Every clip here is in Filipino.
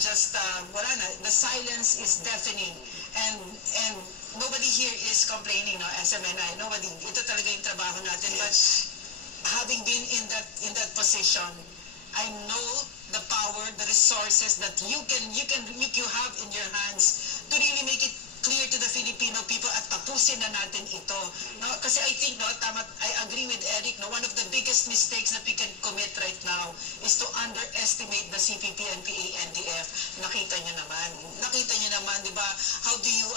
just, wala na, the silence is deafening. And nobody here is complaining, no, SMNI, nobody. Ito talaga yung trabaho natin. But having been in that position, I know the power, the resources that you have in your hands to really make it clear to the Filipino people at tapusin na natin ito. No, kasi I think, no, tama, I agree with Eric, no, one of the biggest mistakes that we can commit right now is to underestimate the CPP, NPA, NDF. Nakita nyo naman, di ba? How do you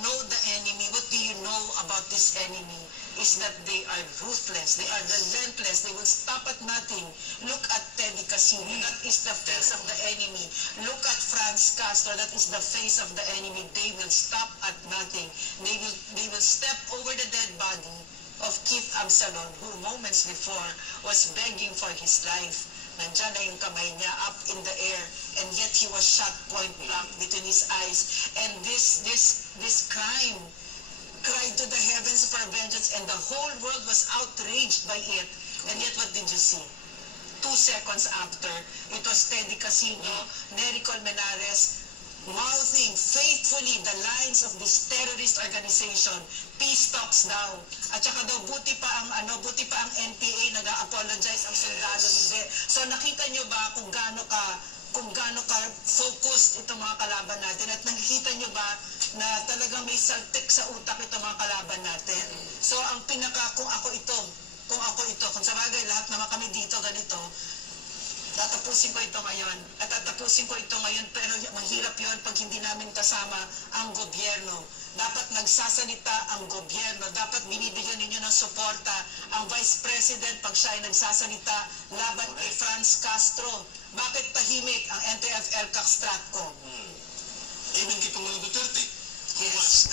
know the enemy? What do you know about this enemy? Is that they are ruthless, they are relentless, they will stop at nothing. Look at Teddy Casino, that is the face of the enemy. Look at Franz Castro, that is the face of the enemy. They will stop at nothing. They will step over the dead body of Keith Absalon, who moments before was begging for his life. Nandiyan na yung kamay niya up in the air, and yet he was shot point blank between his eyes. And this crime cried to the heavens for vengeance, and the whole world was outraged by it. And yet, what did you see? 2 seconds after, it was Teddy Casino, Nery Colmenares, mouthing faithfully the lines of this terrorist organization. Peace talks daw. At saka daw, buti pa ang NPA nag-a-apologize, ang sundalo hindi. So nakita nyo ba kung gaano ka focused itong mga kalaban natin, at nakikita nyo ba na talagang may saltik sa utak itong mga kalaban natin. So ang kung ako ito, kung sa bagay lahat naman kami dito ganito, tatapusin ko ito ngayon. At tatapusin ko ito ngayon, pero mahirap yon pag hindi namin kasama ang gobyerno. Dapat nagsasalita ang gobyerno. Dapat binibigyan ninyo ng suporta ang Vice President pag siya ay nagsasalita laban kay Franz Castro. Bakit tahimik ang NTF-ELCAC Stratcom?